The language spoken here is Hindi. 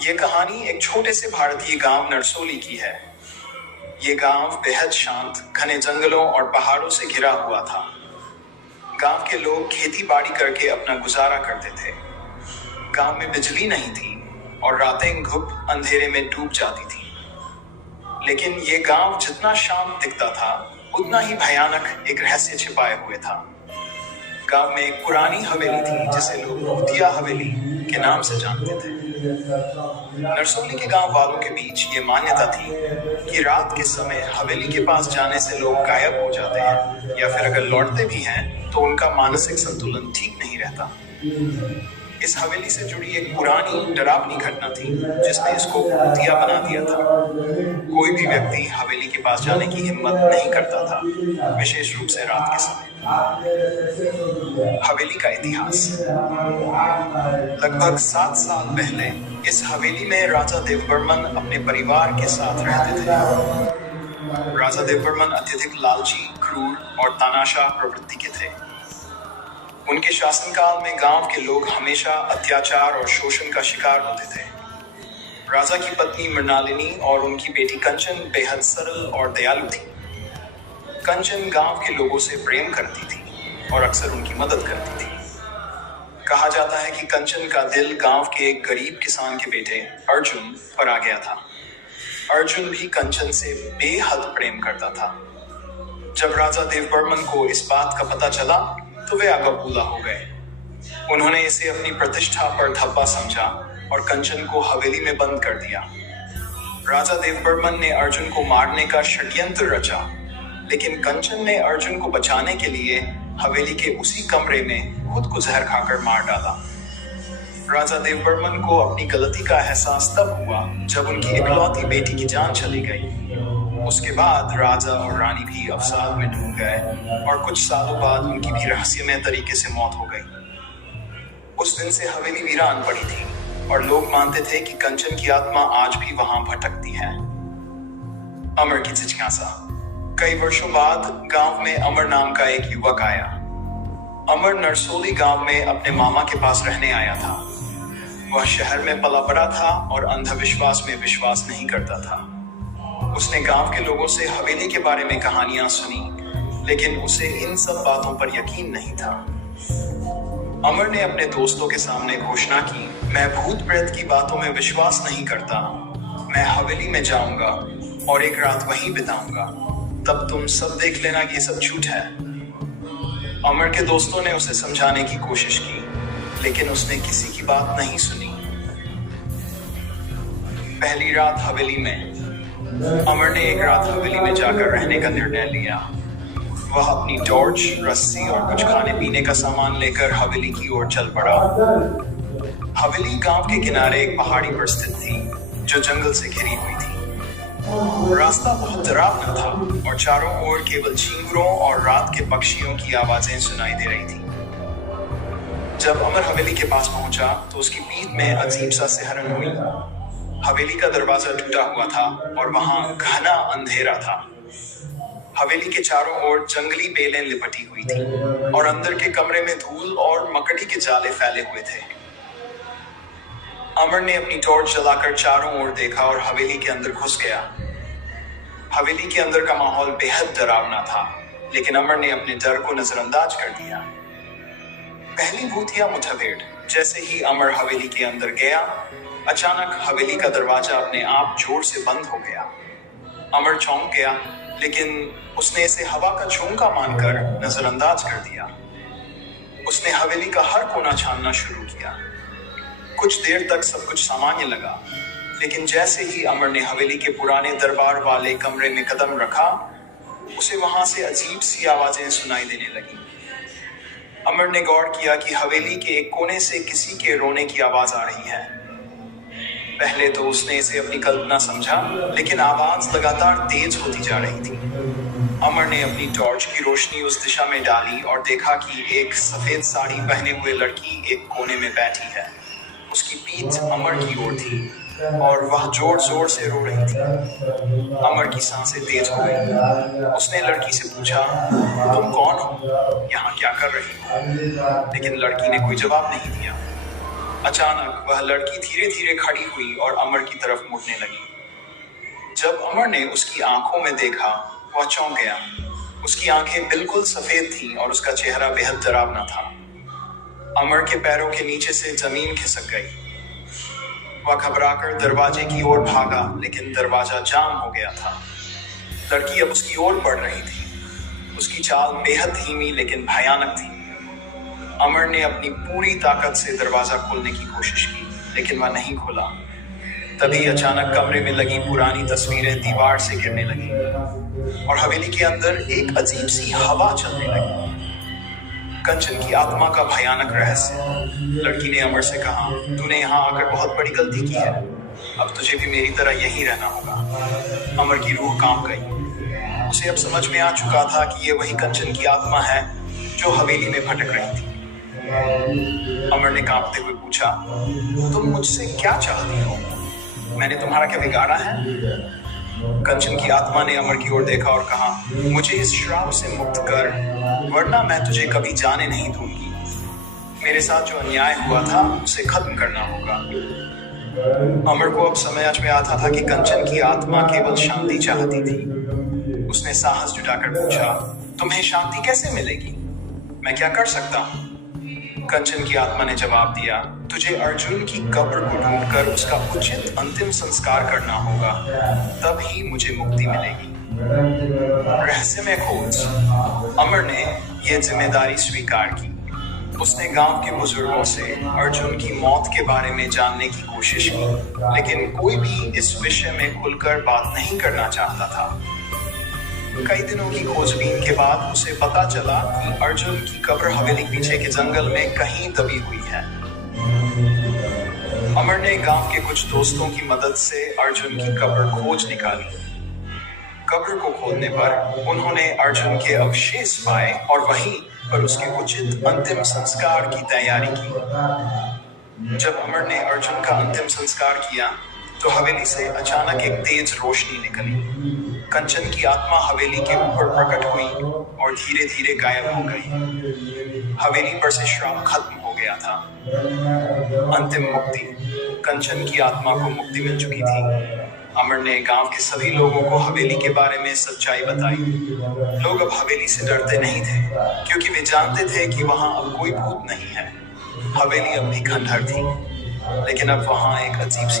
ये कहानी एक छोटे से भारतीय गांव नरसोली की है। ये गांव बेहद शांत, घने जंगलों और पहाड़ों से घिरा हुआ था। गांव के लोग खेती बाड़ी करके अपना गुजारा करते थे। गांव में बिजली नहीं थी और रातें घुप अंधेरे में डूब जाती थी। लेकिन ये गांव जितना शांत दिखता था, उतना ही भयानक एक रहस्य छिपाए हुए था। गांव में एक पुरानी हवेली थी जिसे लोग भूतिया हवेली के नाम से जानते थे। नरसोली के गांव वालों के बीच ये मान्यता थी कि रात के समय हवेली के पास जाने से लोग गायब हो जाते हैं, या फिर अगर लौटते भी हैं तो उनका मानसिक संतुलन ठीक नहीं रहता। इस हवेली से जुड़ी एक पुरानी डरावनी घटना थी जिसने इसको भूतिया बना दिया था। कोई भी व्यक्ति हवेली के पास जाने की हिम्मत नहीं करता था, विशेष रूप से रात के समय। हवेली का इतिहास। लगभग 7 साल पहले इस हवेली में राजा देवबर्मन अपने परिवार के साथ रहते थे। राजा देवबर्मन अत्यधिक लालची, क्रूर और तानाशाह प्रवृत्ति के थे। उनके शासनकाल में गांव के लोग हमेशा अत्याचार और शोषण का शिकार होते थे। राजा की पत्नी मृणालिनी और उनकी बेटी कंचन बेहद सरल और दयालु थी। कंचन गांव के लोगों से प्रेम करती थी और अक्सर उनकी मदद करती थी। कहा जाता है कि कंचन का दिल गांव के एक गरीब किसान के बेटे अर्जुन पर आ गया था। अर्जुन भी कंचन से बेहद प्रेम करता था। जब राजा देवबर्मन को इस बात का पता चला तो वे आग बबूला हो गए। उन्होंने इसे अपनी प्रतिष्ठा पर धब्बा समझा और कंचन को हवेली में बंद कर दिया। राजा देवबर्मन ने अर्जुन को मारने का षड्यंत्र रचा, लेकिन कंचन ने अर्जुन को बचाने के लिए हवेली के उसी कमरे में खुद को जहर खाकर मार डाला। राजा देवबर्मन को अपनी गलती का एहसास तब हुआ जब उनकी इकलौती बेटी की जान चली गई। उसके बाद राजा और रानी भी अवसाद में डूब गए और कुछ सालों बाद उनकी भी रहस्यमय तरीके से मौत हो गई। उस दिन से हवेली वीरान पड़ी थी और लोग मानते थे कि कंचन की आत्मा आज भी वहां भटकती है। अमर की जिज्ञासा। कई वर्षों बाद गांव में अमर नाम का एक युवक आया। अमर नरसोली गांव में अपने मामा के पास रहने आया था। वह शहर में पला बड़ा था और अंधविश्वास में विश्वास नहीं करता था। उसने गांव के लोगों से हवेली के बारे में कहानियां सुनी, लेकिन उसे इन सब बातों पर यकीन नहीं था। अमर ने अपने दोस्तों के सामने घोषणा की, मैं भूत प्रेत की बातों में विश्वास नहीं करता। मैं हवेली में जाऊंगा और एक रात वहीं बिताऊंगा, तब तुम सब देख लेना कि ये सब झूठ है। अमर के दोस्तों ने उसे समझाने की कोशिश की, लेकिन उसने किसी की बात नहीं सुनी। पहली रात हवेली में। अमर ने एक रात हवेली में जाकर रहने का निर्णय लिया। वह अपनी टॉर्च, रस्सी और कुछ खाने पीने का सामान लेकर हवेली की ओर चल पड़ा। हवेली गांव के किनारे एक पहाड़ी पर स्थित थी जो जंगल से घिरी हुई थी। रास्ता बहुत डरावना था और चारों ओर केवल झींगुरों और रात के पक्षियों की आवाजें सुनाई दे रही थी। जब अमर हवेली के पास पहुंचा तो उसकी पीठ में अजीब सा सिहरन हुई। हवेली का दरवाजा टूटा हुआ था और वहां घना अंधेरा था। हवेली के चारों ओर जंगली बेलें लिपटी हुई थी और अंदर के कमरे में धूल और मकड़ी के जाले फैले हुए थे। अमर ने अपनी टॉर्च जलाकर चारों ओर देखा और हवेली के अंदर घुस गया। हवेली के अंदर का माहौल बेहद डरावना था, लेकिन अमर ने अपने डर को नजरअंदाज कर दिया। पहली भूतिया मुठभेड़। जैसे ही अमर हवेली के अंदर गया, अचानक हवेली का दरवाजा अपने आप जोर से बंद हो गया। अमर चौंक गया, लेकिन उसने इसे हवा का झोंका मानकर नजरअंदाज कर दिया। उसने हवेली का हर कोना छानना शुरू किया। कुछ देर तक सब कुछ सामान्य लगा, लेकिन जैसे ही अमर ने हवेली के पुराने दरबार वाले कमरे में कदम रखा, उसे वहां से अजीब सी आवाजें सुनाई देने लगी। अमर ने गौर किया कि हवेली के एक कोने से किसी के रोने की आवाज आ रही है। पहले तो उसने इसे अपनी कल्पना समझा, लेकिन आवाज लगातार तेज होती जा रही थी। अमर ने अपनी टॉर्च की रोशनी उस दिशा में डाली और देखा कि एक सफेद साड़ी पहने हुए लड़की एक कोने में बैठी है। उसकी पीठ अमर की ओर थी और वह जोर जोर से रो रही थी। अमर की सांसें तेज हो गई। उसने लड़की से पूछा, तुम कौन हो? यहाँ क्या कर रही हो? लेकिन लड़की ने कोई जवाब नहीं दिया। अचानक वह लड़की धीरे धीरे खड़ी हुई और अमर की तरफ मुड़ने लगी। जब अमर ने उसकी आंखों में देखा, वह चौंक गया। उसकी आंखें बिल्कुल सफेद थीं और उसका चेहरा बेहद डरावना था। अमर के पैरों के नीचे से जमीन खिसक गई। वह घबराकर दरवाजे की ओर भागा, लेकिन दरवाजा जाम हो गया था। लड़की अब उसकी ओर बढ़ रही थी। उसकी चाल बेहद धीमी लेकिन भयानक थी। अमर ने अपनी पूरी ताकत से दरवाजा खोलने की कोशिश की, लेकिन वह नहीं खुला। तभी अचानक कमरे में लगी पुरानी तस्वीरें दीवार से गिरने लगी और हवेली के अंदर एक अजीब सी हवा चलने लगी। कंचन की आत्मा का भयानक रहस्य। लड़की ने अमर से कहा, तूने यहाँ आकर बहुत बड़ी गलती की है। अब तुझे भी मेरी तरह यहीं रहना होगा। अमर की रूह कांप गई। उसे अब समझ में आ चुका था कि ये वही कंचन की आत्मा है जो हवेली में भटक रही थी। अमर ने कांपते हुए पूछा, तुम मुझसे क्या चाहती हो? मैंने तुम्हारा क्या बिगाड़ा है? कंचन की आत्मा ने अमर की ओर देखा और कहा, मुझे इस श्राप से मुक्त कर, वरना मैं तुझे कभी जाने नहीं दूंगी। मेरे साथ जो अन्याय हुआ था उसे खत्म करना होगा। अमर को अब समझ में आता था कि कंचन की आत्मा केवल शांति चाहती थी। उसने साहस जुटाकर पूछा, तुम्हें शांति कैसे मिलेगी? मैं क्या कर सकता हूँ? कंचन की आत्मा ने जवाब दिया, तुझे अर्जुन की कब्र को ढूंढकर उसका उचित अंतिम संस्कार करना होगा, तब ही मुझे मुक्ति मिलेगी। रहस्यमय खोज। अमर ने यह जिम्मेदारी स्वीकार की। उसने गांव के बुजुर्गों से अर्जुन की मौत के बारे में जानने की कोशिश की, लेकिन कोई भी इस विषय में खुलकर बात नहीं करना चाहता था। कई दिनों की खोजबीन के बाद उसे पता चला कि अर्जुन की कब्र हवेली पीछे के जंगल में कहीं दबी हुई है। अमर ने गांव के कुछ दोस्तों की मदद से अर्जुन की कब्र खोज निकाली। कब्र को खोदने पर उन्होंने अर्जुन के अवशेष पाए और वहीं पर उसके उचित अंतिम संस्कार की तैयारी की। जब अमर ने अर्जुन का अंतिम संस्कार किया तो हवेली से अचानक एक तेज रोशनी निकली। कंचन की आत्मा हवेली के ऊपर प्रकट हुई और धीरे धीरे गायब हो गई। हवेली पर से श्राप खत्म हो गया था। अंतिम मुक्ति। कंचन की आत्मा को मुक्ति मिल चुकी थी। अमर ने गांव के सभी लोगों को हवेली के बारे में सच्चाई बताई। लोग अब हवेली से डरते नहीं थे, क्योंकि वे जानते थे कि वहां अब कोई भूत नहीं है। हवेली अब भी खंडहर थी, लेकिन अब वहां एक अजीब सी